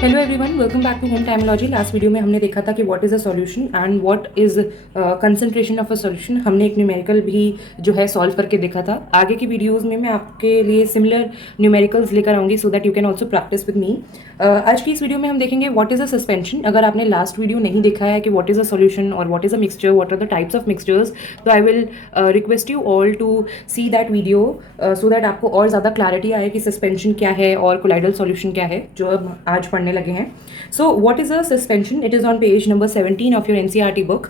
Hello everyone, welcome back to home टाइमोलॉजी। Last video में हमने देखा था कि what is a solution and what is concentration of a solution. हमने एक न्यूमेरिकल भी जो है सॉल्व करके देखा था। आगे की वीडियोस में मैं आपके लिए सिमिलर न्यूमेरिकल्स लेकर आऊँगी so that you can also practice with me. आज की इस वीडियो में हम देखेंगे व्हाट इज़ अ सस्पेंशन। अगर आपने लास्ट वीडियो नहीं देखा है कि व्हाट इज़ अ सॉल्यूशन और what is a mixture, what are the types of mixtures, तो I will request you all to see that video so that आपको और ज़्यादा क्लैरिटी आए कि सस्पेंशन क्या है और कोलाइडल सॉल्यूशन क्या है जो अब आज पढ़ने लगे हैं। So, what is a suspension? It is on page number 17 of your NCERT book.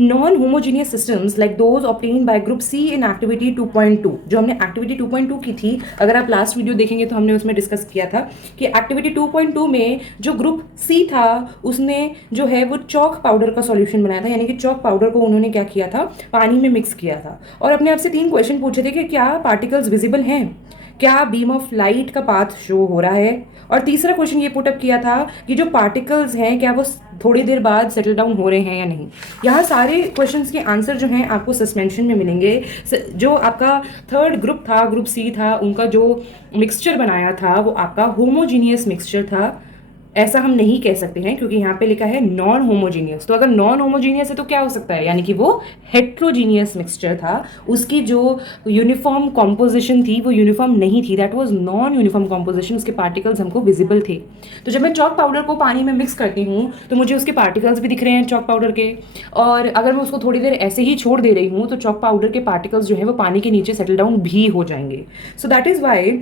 Non-homogeneous systems like those obtained by group C in activity 2.2, जो हमने activity 2.2 की थी, अगर आप लास्ट वीडियो देखेंगे तो हमने उसमें डिस्कस किया था कि एक्टिविटी 2.2 में जो ग्रुप सी था उसने जो है वो चॉक पाउडर का सॉल्यूशन बनाया था। यानी कि चॉक पाउडर को उन्होंने क्या किया था, पानी में मिक्स किया था और अपने आप से 3 क्वेश्चन पूछे थे कि क्या पार्टिकल्स विजिबल हैं, क्या बीम ऑफ लाइट का पाथ शो हो रहा है, और तीसरा क्वेश्चन ये पुटअप किया था कि जो पार्टिकल्स हैं क्या वो थोड़ी देर बाद सेटल डाउन हो रहे हैं या नहीं। यहाँ सारे क्वेश्चंस के आंसर जो हैं आपको सस्पेंशन में मिलेंगे। जो आपका थर्ड ग्रुप था, ग्रुप सी था, उनका जो मिक्सचर बनाया था वो आपका होमोजीनियस मिक्सचर था। ऐसा हम नहीं कह सकते हैं क्योंकि यहाँ पे लिखा है नॉन होमोजीनियस। तो अगर नॉन होमोजीनियस है तो क्या हो सकता है, यानी कि वो हेट्रोजीनियस मिक्सचर था। उसकी जो यूनिफॉर्म कॉम्पोजिशन थी वो यूनिफॉर्म नहीं थी, that was non uniform composition. उसके पार्टिकल्स हमको विजिबल थे। तो जब मैं चॉक पाउडर को पानी में मिक्स करती हूँ तो मुझे उसके पार्टिकल्स भी दिख रहे हैं चॉक पाउडर के, और अगर मैं उसको थोड़ी देर ऐसे ही छोड़ दे रही हूँ तो चॉक पाउडर के पार्टिकल्स जो है वो पानी के नीचे सेटल डाउन भी हो जाएंगे। So that is why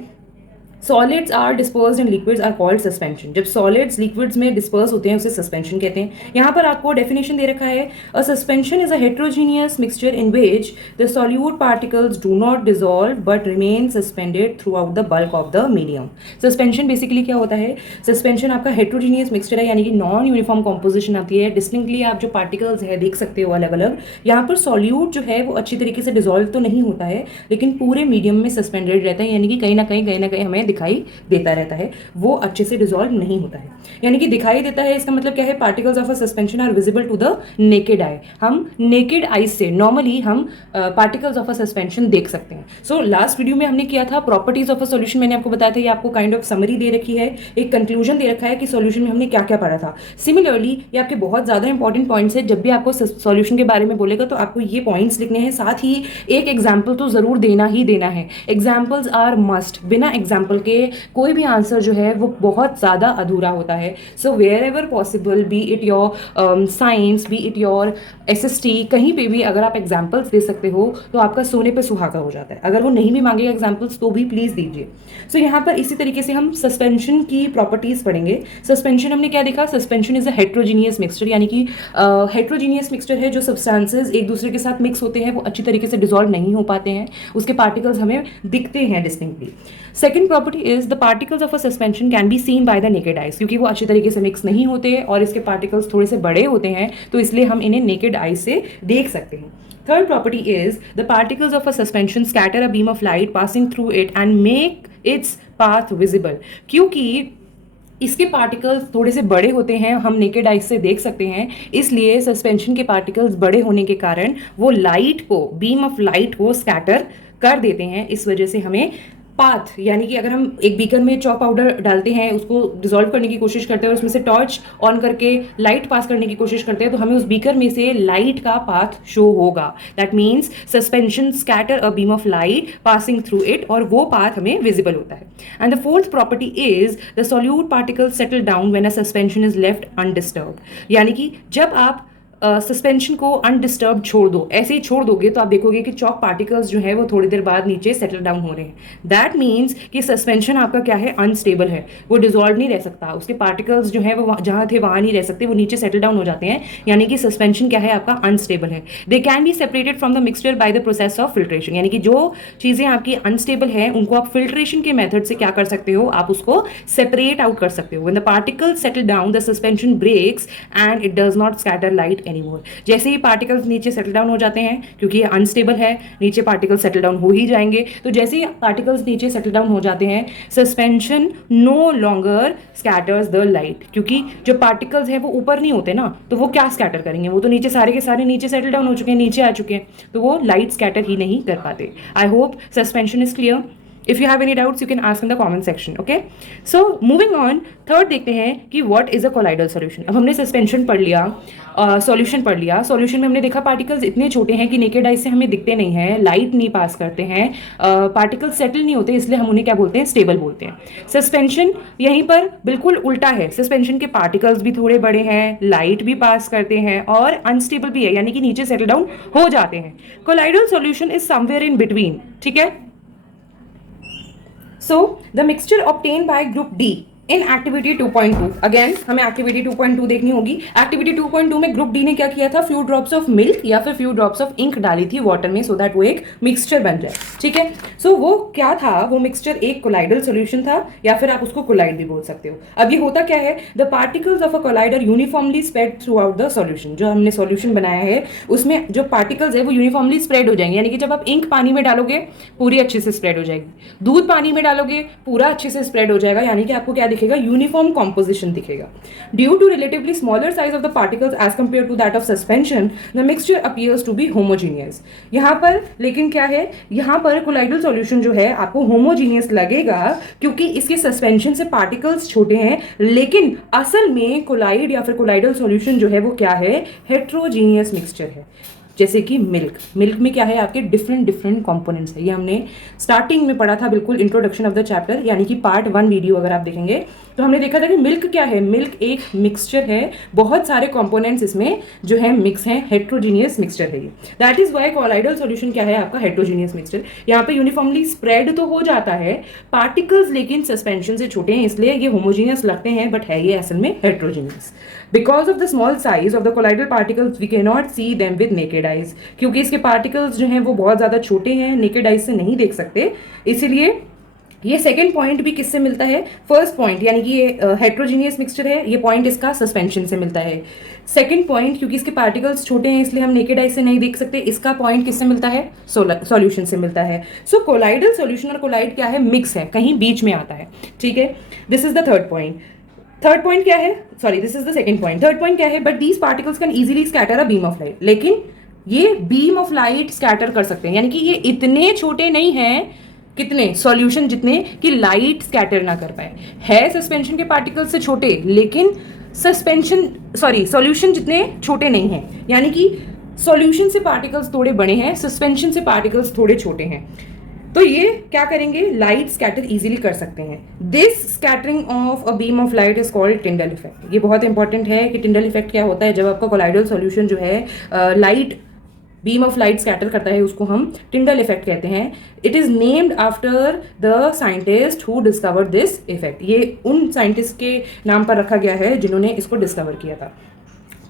solids are dispersed in liquids are called suspension. जब सॉलिड्स लिक्विड्स में डिस्पर्स होते हैं उसे सस्पेंशन कहते हैं। यहाँ पर आपको डेफिनेशन दे रखा है, अ suspension is a heterogeneous mixture in which the solute particles do not dissolve but remain suspended through out the bulk of the medium. Suspension basically क्या होता है, सस्पेंशन आपका हेट्रोजीनियस मिक्सचर है, यानी कि नॉन यूनिफॉर्म कॉम्पोजिशन आती है। Distinctly आप जो पार्टिकल्स है देख सकते हो अलग अलग। यहाँ पर सॉल्यूट जो है वो अच्छी तरीके से डिजॉल्व तो नहीं होता है लेकिन पूरे मीडियम में सस्पेंडेड रहता है, यानी कि कहीं ना कहीं हमें दिखाई देता रहता है, वो अच्छे से डिसॉल्व नहीं होता है। यानी कि दिखाई देता है, इसका मतलब क्या है, particles of a suspension are visible to the naked eye. हम नेकेड आई से नॉर्मली हम पार्टिकल्स ऑफ अ सस्पेंशन देख सकते हैं। सो लास्ट वीडियो में हमने किया था प्रॉपर्टीज ऑफ अ सॉल्यूशन। मैंने आपको बताया था, ये आपको काइंड ऑफ समरी दे रखी है, एक कंक्लूजन दे रखा है कि सॉल्यूशन में हमने क्या क्या पढ़ा था। सिमिलरली ये आपके बहुत ज़्यादा इंपॉर्टेंट पॉइंट्स है। जब भी आपको सॉल्यूशन के बारे में बोलेगा तो आपको ये पॉइंट्स लिखने हैं, साथ ही एक एग्जाम्पल तो ज़रूर देना ही देना है। Examples are must. बिना एग्जाम्पल के कोई भी आंसर जो है वो बहुत ज़्यादा अधूरा होता है। So wherever possible, be it your science, be it your SST, कहीं पे भी अगर आप एग्जाम्पल्स दे सकते हो तो आपका सोने पे सुहागा हो जाता है। अगर वो नहीं भी मांगेगा एग्जाम्पल्स तो भी प्लीज़ दीजिए। सो यहाँ पर इसी तरीके से हम सस्पेंशन की प्रॉपर्टीज़ पढ़ेंगे। सस्पेंशन हमने क्या देखा, suspension is a heterogeneous mixture, यानी कि हेट्रोजीनियस मिक्सचर है जो सब्सटेंसेज एक दूसरे के साथ मिक्स होते हैं वो अच्छी तरीके से डिजॉल्व नहीं हो पाते हैं, उसके पार्टिकल्स हमें दिखते हैं distinctly. Second property is the particles of a suspension can be seen by the naked eyes, क्योंकि वो अच्छी तरीके से मिक्स नहीं होते और इसके पार्टिकल्स थोड़े से बड़े होते हैं तो इसलिए हम इन्हें नेकेड आई से देख सकते हैं। Third property is the particles of a suspension scatter a beam of light passing through it and make its path visible। क्योंकि इसके पार्टिकल्स थोड़े से बड़े होते हैं, हम नेकेड आइज से देख सकते हैं, इसलिए सस्पेंशन के पार्टिकल्स बड़े होने के कारण वो लाइट को, बीम ऑफ लाइट को स्कैटर कर देते हैं। इस वजह से हमें पाथ, यानी कि अगर हम एक बीकर में चॉक पाउडर डालते हैं, उसको डिसॉल्व करने की कोशिश करते हैं और उसमें से टॉर्च ऑन करके लाइट पास करने की कोशिश करते हैं तो हमें उस बीकर में से लाइट का पाथ शो होगा। That means suspension scatter a beam of light passing through it, और वो पाथ हमें विजिबल होता है। And the fourth property is the solute particle settle down when a suspension is left undisturb. यानी कि जब आप सस्पेंशन को अनडिस्टर्ब छोड़ दो, ऐसे ही छोड़ दोगे तो आप देखोगे कि चॉक पार्टिकल्स जो है वो थोड़ी देर बाद नीचे सेटल डाउन हो रहे हैं। दैट मीन्स कि सस्पेंशन आपका क्या है, अनस्टेबल है, वो डिजॉल्व नहीं रह सकता, उसके पार्टिकल्स जो है वो जहाँ थे वहाँ नहीं रह सकते, वो नीचे सेटल डाउन हो जाते हैं। यानी कि सस्पेंशन क्या है आपका, अनस्टेबल है। They can be separated from the mixture by the process of filtration. यानी कि जो चीज़ें आपकी अनस्टेबल हैं उनको आप फिल्ट्रेशन के मेथड से क्या कर सकते हो, आप उसको सेपरेट आउट कर सकते हो। When the particles settle down the suspension breaks and it does not scatter light anymore. जैसे ही पार्टिकल्स नीचे सेटल डाउन हो जाते हैं, क्योंकि ये अनस्टेबल है, नीचे पार्टिकल्स सेटल डाउन हो ही जाएंगे, तो जैसे ही पार्टिकल्स नीचे सेटल डाउन हो जाते हैं suspension no longer scatters the light. क्योंकि जो पार्टिकल्स हैं वो ऊपर नहीं होते ना, तो वो क्या स्कैटर करेंगे, वो तो नीचे सारे के सारे नीचे सेटल डाउन हो चुके हैं, नीचे आ चुके हैं, तो वो लाइट स्कैटर ही नहीं कर पाते। I hope suspension is clear. If you have any doubts you can ask in the comment section. Okay, so moving on, third देखते हैं कि what is a colloidal solution. अब हमने सस्पेंशन पढ़ लिया, सॉल्यूशन पढ़ लिया. सॉल्यूशन में हमने देखा पार्टिकल्स इतने छोटे हैं कि नेकेड आई से हमें दिखते नहीं हैं, लाइट नहीं पास करते हैं, पार्टिकल्स सेटल नहीं होते, इसलिए हम उन्हें क्या बोलते हैं, स्टेबल बोलते हैं. सस्पेंशन यहीं पर बिल्कुल उल्टा है. सस्पेंशन के पार्टिकल्स भी थोड़े बड़े हैं, लाइट भी पास करते हैं और अनस्टेबल भी है, यानी कि नीचे सेटल डाउन हो जाते हैं. Colloidal solution is somewhere in between. ठीक है. So the mixture obtain bye group D in activity 2.2. Again हमें एक्टिविटी 2.2 देखनी होगी. एक्टिविटी 2.2 में ग्रुप डी ने क्या किया था, फ्यू ड्रॉप्स ऑफ मिल्क या फिर फ्यू ड्रॉप्स ऑफ इंक डाली थी वाटर में, सो दैट वो एक मिक्सचर बन जाए. ठीक है. सो वो क्या था, वो मिक्सचर एक कोलाइडल सॉल्यूशन था, या फिर आप उसको कोलाइड भी बोल सकते हो. अब ये होता क्या है, the particles of a collider uniformly spread through out the solution. जो हमने सॉल्यूशन बनाया है उसमें जो पार्टिकल्स है वो यूनिफॉर्मली स्प्रेड हो जाएंगे, यानी कि जब आप इंक पानी में डालोगे पूरी अच्छे से स्प्रेड हो जाएगी, दूध पानी में डालोगे पूरा अच्छे से स्प्रेड हो जाएगा, यानी कि आपको क्या दिखेगा, यूनिफॉर्म composition दिखेगा. Due to relatively smaller size of the particles as compared to that of suspension, the mixture appears to be homogeneous. यहाँ पर लेकिन क्या है, यहाँ पर कोलाइडल सॉल्यूशन जो है आपको होमोजीनियस लगेगा क्योंकि इसके सस्पेंशन से पार्टिकल्स छोटे हैं, लेकिन असल में कोलाइड या फिर कोलाइडल सॉल्यूशन जो है वो क्या है, हेट्रोजीनियस मिक्सचर है. जैसे कि मिल्क में क्या है, आपके डिफरेंट कंपोनेंट्स है. ये हमने स्टार्टिंग में पढ़ा था, बिल्कुल इंट्रोडक्शन ऑफ द चैप्टर, यानी कि पार्ट 1 वीडियो अगर आप देखेंगे तो हमने देखा था कि मिल्क क्या है. मिल्क एक मिक्सचर है, बहुत सारे कंपोनेंट्स इसमें जो है मिक्स हैं, हेट्रोजीनियस मिक्सचर है ये. That is why colloidal solution क्या है आपका, हेट्रोजीनियस मिक्सचर. यहाँ पे यूनिफॉर्मली स्प्रेड तो हो जाता है पार्टिकल्स, लेकिन सस्पेंशन से छोटे हैं, इसलिए ये होमोजीनियस लगते हैं, बट है ये असल में heterogeneous. Because of the small size of the colloidal particles we can not see them with naked eyes. क्योंकि इसके पार्टिकल्स जो हैं वो बहुत ज़्यादा छोटे हैं, नेकेड आइज से नहीं देख सकते, इसीलिए ये सेकंड पॉइंट भी किससे मिलता है, फर्स्ट पॉइंट, यानी कि ये हेट्रोजीनियस मिक्सचर है, ये पॉइंट इसका सस्पेंशन से मिलता है. सेकंड पॉइंट, क्योंकि इसके पार्टिकल्स छोटे हैं इसलिए हम नेकेड आई से नहीं देख सकते, इसका पॉइंट किससे मिलता है, सॉल्यूशन से मिलता है. सो कोलाइडल सॉल्यूशन और कोलाइड क्या है, मिक्स है, कहीं बीच में आता है. ठीक है. This is the third point. Third point क्या है, sorry this is the second point. Third point क्या है, but these particles can easily scatter a beam of light. लेकिन ये बीम ऑफ लाइट स्कैटर कर सकते हैं, यानी कि ये इतने छोटे नहीं हैं, कितने, सॉल्यूशन जितने कि लाइट स्कैटर ना कर पाए. है सस्पेंशन के पार्टिकल्स से छोटे, लेकिन सॉल्यूशन जितने छोटे नहीं हैं, यानी कि सॉल्यूशन से पार्टिकल्स थोड़े बड़े हैं, सस्पेंशन से पार्टिकल्स थोड़े छोटे हैं. तो ये क्या करेंगे, लाइट स्कैटर इजीली कर सकते हैं. This scattering of a beam of light is called टिंडल effect. ये बहुत इंपॉर्टेंट है कि टिंडल इफेक्ट क्या होता है. जब आपका कोलाइडल सॉल्यूशन जो है light beam of light scatter करता है, उसको हम टिंडल इफेक्ट कहते हैं. It is named after the scientist who discovered this effect. ये उन साइंटिस्ट के नाम पर रखा गया है जिन्होंने इसको डिस्कवर किया था.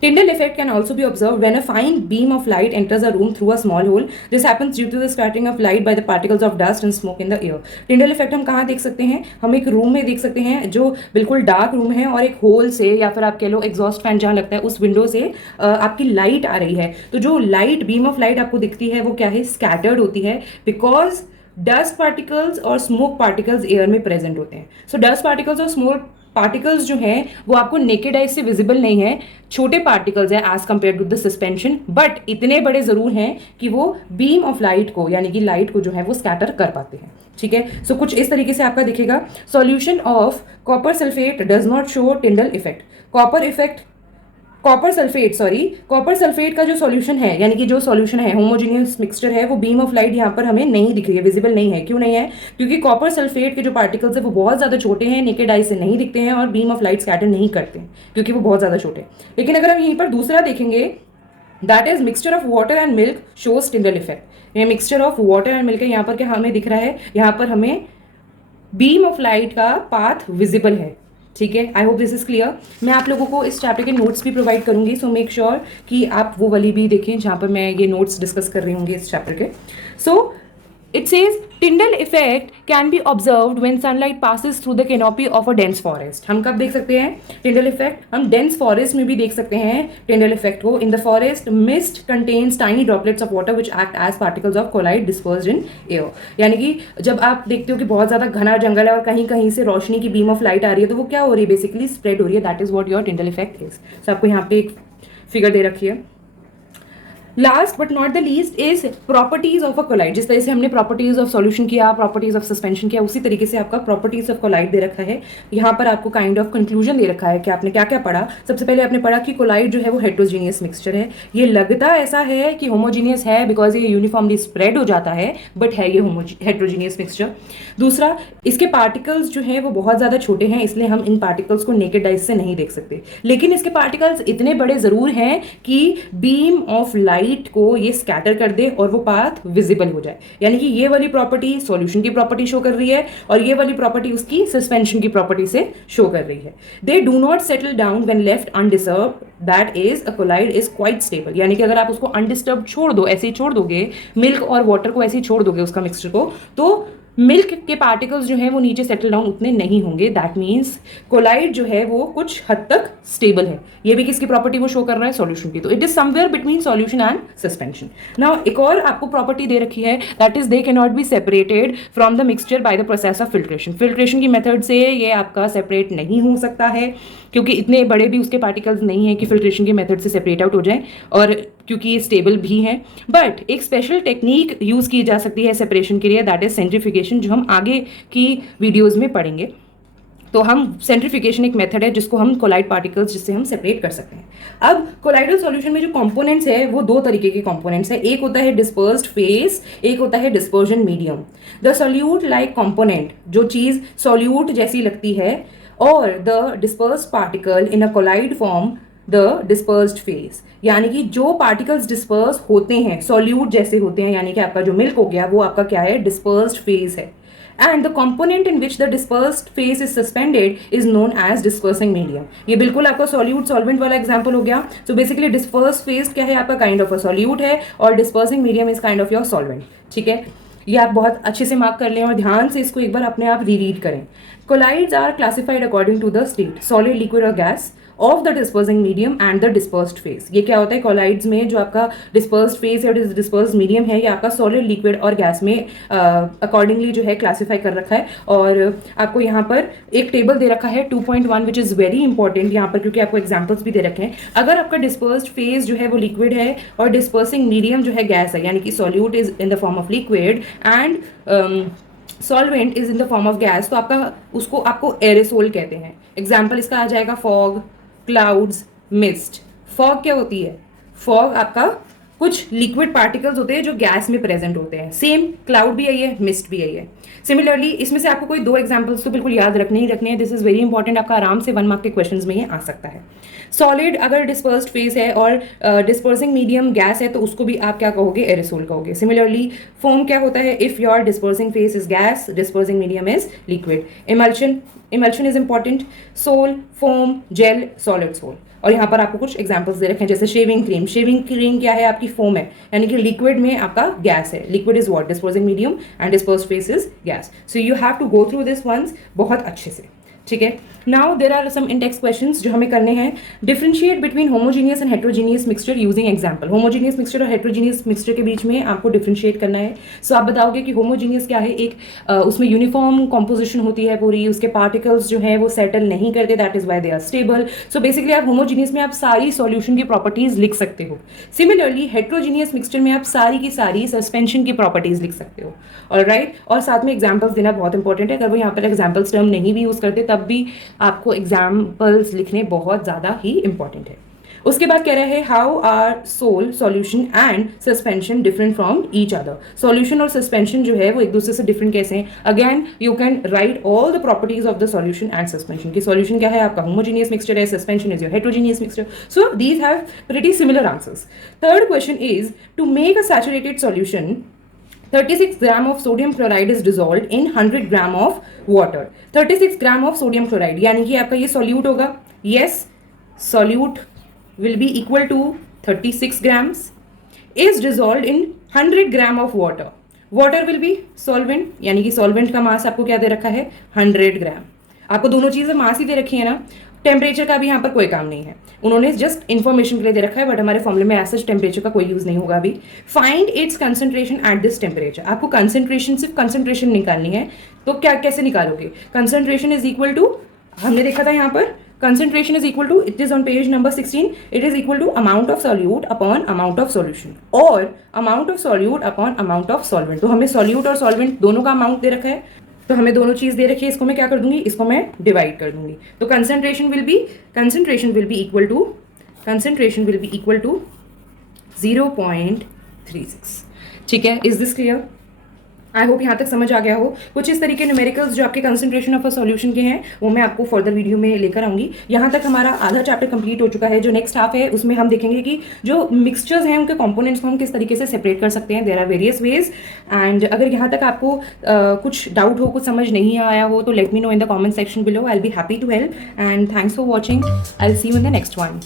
Tyndall effect can also be observed when a fine beam of light enters a room through a small hole. This happens due to the scattering of light by the particles of dust and smoke in the air. Tyndall effect हम कहाँ देख सकते हैं, हम एक room में देख सकते हैं जो बिल्कुल डार्क रूम है, और एक होल से या फिर आप कह लो एग्जॉस्ट फैन जहाँ लगता है उस विंडो से आपकी लाइट आ रही है. तो जो लाइट, बीम ऑफ लाइट आपको दिखती है वो क्या है, स्कैटर्ड होती है, बिकॉज डस्ट पार्टिकल्स और स्मोक पार्टिकल्स एयर में प्रेजेंट होते हैं. सो डस्ट पार्टिकल्स और स्मोक पार्टिकल्स जो हैं वो आपको नेकेड आई से विजिबल नहीं है, छोटे पार्टिकल्स हैं as compare to the suspension, but इतने बड़े जरूर हैं कि वो बीम ऑफ लाइट को, यानी कि लाइट को जो है वो स्कैटर कर पाते हैं. ठीक है. सो कुछ इस तरीके से आपका दिखेगा. Solution of copper sulphate does not show Tyndall effect. Copper sulphate का जो सॉल्यूशन है, यानी कि जो सॉल्यूशन है होमोजीनियस मिक्सचर है, वो बीम ऑफ लाइट यहाँ पर हमें नहीं दिख रही है, विजिबल नहीं है. क्यों नहीं है, क्योंकि कॉपर सल्फेट के जो पार्टिकल्स है वो बहुत ज़्यादा छोटे हैं, नेकेड आई से नहीं दिखते हैं और बीम ऑफ लाइट स्कैटर नहीं करते हैं क्योंकि वो बहुत ज़्यादा छोटे हैं. लेकिन अगर हम यहीं पर दूसरा देखेंगे, that is mixture of water and milk shows Tyndall effect. ये mixture of water and milk है, यहाँ पर क्या हमें दिख रहा है, यहाँ पर हमें बीम ऑफ लाइट का पाथ विजिबल है. ठीक है. I hope this is clear. मैं आप लोगों को इस चैप्टर के नोट्स भी प्रोवाइड करूंगी, सो मेक श्योर कि आप वो वाली भी देखें जहाँ पर मैं ये नोट्स डिस्कस कर रही होंगी इस चैप्टर के. सो it says Tyndall effect can be observed when sunlight passes through the canopy of a dense forest. हम कब देख सकते हैं Tyndall effect, हम dense forest में भी देख सकते हैं Tyndall effect को. In the forest, mist contains tiny droplets of water which act as particles of collide dispersed in air. यानी कि जब आप देखते हो कि बहुत ज़्यादा घना जंगल है और कहीं कहीं से रोशनी की बीम ऑफ लाइट आ रही है, तो वो क्या हो रही है, बेसिकली स्प्रेड हो रही है. That is what your Tyndall effect is. So आपको यहाँ पे एक फिगर दे रखी है. Last but not the least is properties of a colloid. जिस तरह से हमने प्रॉपर्टीज ऑफ सॉल्यूशन किया, प्रॉपर्टीज ऑफ सस्पेंशन किया, उसी तरीके से आपका प्रॉपर्टीज ऑफ कोलाइड दे रखा है। यहाँ पर आपको काइंड ऑफ कंक्लूजन दे रखा है कि आपने क्या क्या पढ़ा। सबसे पहले आपने पढ़ा कि कोलाइड जो है वो हेट्रोजीनियस मिक्सचर है। ये लगता ऐसा है कि होमोजीनियस है बिकॉज ये यूनिफॉर्मली स्प्रेड हो जाता है, बट है ये हेट्रोजीनियस मिक्सचर। दूसरा, इसके पार्टिकल्स जो हैं वो बहुत ज़्यादा छोटे हैं, इसलिए हम इन पार्टिकल्स को नेकेड आइज से नहीं देख सकते। लेकिन इसके पार्टिकल्स इतने बड़े ज़रूर हैं कि बीम ऑफ लाइट को ये स्कैटर कर दे और वो पाथ विजिबल हो जाए। यानी कि ये वाली प्रॉपर्टी सॉल्यूशन की प्रॉपर्टी शो कर रही है और ये वाली प्रॉपर्टी उसकी सस्पेंशन की प्रॉपर्टी से शो कर रही है। They do not settle down when left undisturbed, that is a colloid is quite stable. यानी कि अगर आप उसको अनडिस्टर्ब छोड़ दो, ऐसे ही छोड़ दोगे, मिल्क और वाटर को ऐसे ही छोड़ दोगे उसका मिक्सचर को, तो मिल्क के पार्टिकल्स जो हैं वो नीचे सेटल डाउन उतने नहीं होंगे। दैट मीन्स कोलाइड जो है वो कुछ हद तक स्टेबल है। ये भी किसकी प्रॉपर्टी वो शो कर रहा है? सॉल्यूशन की। तो it is somewhere between solution and suspension. Now एक और आपको प्रॉपर्टी दे रखी है, that is they can not be separated from the mixture by the process of filtration. Filtration की मेथड से ये आपका सेपरेट नहीं हो सकता है, क्योंकि इतने बड़े भी उसके पार्टिकल्स नहीं है कि फिल्ट्रेशन के मेथड से सेपरेट आउट हो जाए, और क्योंकि ये स्टेबल भी हैं। बट एक स्पेशल टेक्निक यूज़ की जा सकती है सेपरेशन के लिए, दैट इज सेंट्रीफिकेशन, जो हम आगे की वीडियोस में पढ़ेंगे। तो हम सेंट्रीफिकेशन एक मेथड है जिसको हम कोलाइड पार्टिकल्स जिससे हम सेपरेट कर सकते हैं। अब कोलाइडल सॉल्यूशन में जो कंपोनेंट्स है वो दो तरीके के कंपोनेंट्स है। एक होता है डिस्पर्स्ड फेस, एक होता है dispersion medium. The solute like component, जो चीज़ सॉल्यूट जैसी लगती है, और the dispersed particle in a colloid form the dispersed face. यानी कि जो पार्टिकल्स डिस्पर्स होते हैं सॉल्यूट जैसे होते हैं, यानी कि आपका जो मिल्क हो गया वो आपका क्या है? डिस्पर्स्ड फेस है। And the component in which the dispersed phase is suspended is known as dispersing medium. ये बिल्कुल आपका सॉल्यूट सॉल्वेंट वाला एग्जांपल हो गया। सो बेसिकली डिस्पर्स्ड फेस क्या है? आपका काइंड ऑफ अ सॉल्यूट है, और dispersing medium is kind of your solvent. ठीक है, ये आप बहुत अच्छे से मार्क कर लें और ध्यान से इसको एक बार अपने आप रीरीड करें। Colloids are classified according to the state, solid, liquid और gas of the dispersing medium and the dispersed phase. ये क्या होता है? कोलाइड्स में जो आपका डिस्पर्स्ड फेस या डिस्पर्स्ड मीडियम है, ये आपका सॉलिड, लिक्विड और गैस में अकॉर्डिंगली जो है क्लासीफाई कर रखा है। और आपको यहाँ पर एक टेबल दे रखा है 2.1 विच इज़ वेरी इंपॉर्टेंट यहाँ पर, क्योंकि आपको एग्जाम्पल्स भी दे रखे हैं। अगर आपका डिस्पर्स्ड फेस जो है वो लिक्विड है और डिस्पर्सिंग मीडियम जो है गैस है, यानी कि solute is in the form of liquid and solvent is in the form of gas, तो आपका उसको आपको एरेसोल कहते हैं। एग्जाम्पल इसका आ जाएगा फॉग, क्लाउड्स, मिस्ट। फॉग क्या होती है? फॉग आपका कुछ लिक्विड पार्टिकल्स होते हैं जो गैस में प्रेजेंट होते हैं। सेम क्लाउड भी आई है, मिस्ट भी आई है। सिमिलरली इसमें से आपको कोई दो एग्जांपल्स तो बिल्कुल याद रखने ही रखने हैं। दिस इज वेरी इंपॉर्टेंट, आपका आराम से 1 मार्क के क्वेश्चंस में ये आ सकता है। सॉलिड अगर डिस्पर्स्ड फेस है और डिस्पर्सिंग मीडियम गैस है, तो उसको भी आप क्या कहोगे? एरेसोल कहोगे। सिमिलरली फोम क्या होता है? If your dispersing phase is gas, dispersing medium is liquid. Emulsion is important. Sol, foam, gel, solid sol. और यहाँ पर आपको कुछ एग्जांपल्स दे रखे हैं, जैसे शेविंग क्रीम। शेविंग क्रीम क्या है? आपकी फोम है, यानी कि लिक्विड में आपका गैस है। Liquid is what? Dispersing medium and dispersed phase is gas. So you have to go through this once बहुत अच्छे से। ठीक है, now there are some index questions जो हमें करने हैं। Differentiate between homogeneous and heterogeneous mixture using example. Homogeneous mixture और हेट्रोजीनियस मिक्सचर के बीच में आपको डिफरेंशिएट करना है। सो आप बताओगे कि होमोजीनियस क्या है? एक उसमें यूनिफॉर्म कॉम्पोजिशन होती है पूरी, उसके पार्टिकल्स जो है वो सेटल नहीं करते, that is why they are stable. So basically आप होमोजीनियस में आप सारी सॉल्यूशन की प्रॉपर्टीज लिख सकते हो। सिमिलरली हेट्रोजीनियस मिक्सचर में आप सारी की सारी सस्पेंशन की प्रॉपर्टीज लिख सकते हो। ऑलराइट, और साथ में एग्जाम्पल्स देना बहुत इंपॉर्टेंट है। अगर वो यहाँ पर एग्जाम्पल्स टर्म नहीं भी यूज करते तब भी आपको एग्जाम्पल्स लिखने बहुत ज़्यादा ही इंपॉर्टेंट है। उसके बाद कह रहे हैं how are sol, solution and suspension different from each other. Solution और सस्पेंशन जो है वो एक दूसरे से डिफरेंट कैसे हैं? Again you can write all the properties of the solution and suspension. की सॉल्यूशन क्या है? आपका होमोजीनियस मिक्सचर है, suspension is your heterogeneous mixture. So these have pretty similar answers. Third question is to make a saturated solution 36 gram of sodium chloride is dissolved in 100 gram of water. 36 gram of sodium chloride यानी कि आपका ये solute होगा. Yes, solute will be equal to 36 grams is dissolved in 100 gram of water. Water will be solvent यानी कि solvent का मास आपको क्या दे रखा है? 100 ग्राम. आपको दोनों चीज़ें मास ही दे रखी है ना. टेम्परेचर का भी यहाँ पर कोई काम नहीं है, उन्होंने जस्ट इन्फॉर्मेशन के लिए दे रखा है, बट हमारे फॉर्मूले में एज टेम्परेचर का कोई यूज नहीं होगा अभी. Find its concentration at this temperature. आपको कंसंट्रेशन, सिर्फ कंसंट्रेशन निकालनी है. तो क्या कैसे निकालोगे? कंसंट्रेशन इज इक्वल टू, हमने देखा था यहाँ पर concentration is equal to, it is on page number 16, it is equal to amount of solute upon amount of solution or amount of solute upon amount of solvent। तो हमें solute और solvent दोनों का amount दे रखा है, तो हमें दोनों चीज़ दे रखी है, इसको मैं क्या कर दूंगी, इसको मैं डिवाइड कर दूंगी। तो concentration will be equal to 0.36। ठीक है, is this clear? I hope यहाँ तक समझ आ गया हो। कुछ इस तरीके न्यूमेरिकल्स जो आपके कंसंट्रेशन ऑफ अ सॉल्यूशन के हैं वो मैं आपको फर्दर वीडियो में लेकर आऊँगी। यहाँ तक हमारा आधा चैप्टर कंप्लीट हो चुका है। जो नेक्स्ट हाफ है उसमें हम देखेंगे कि जो मिक्सचर्स हैं उनके कंपोनेंट्स को हम किस तरीके से सेपरेट कर सकते हैं। There are various ways. And अगर यहाँ तक आपको कुछ डाउट हो, कुछ समझ नहीं आया हो, तो let me know in the comment section below. I will be happy to help. And thanks for watching. I will see you in the next one.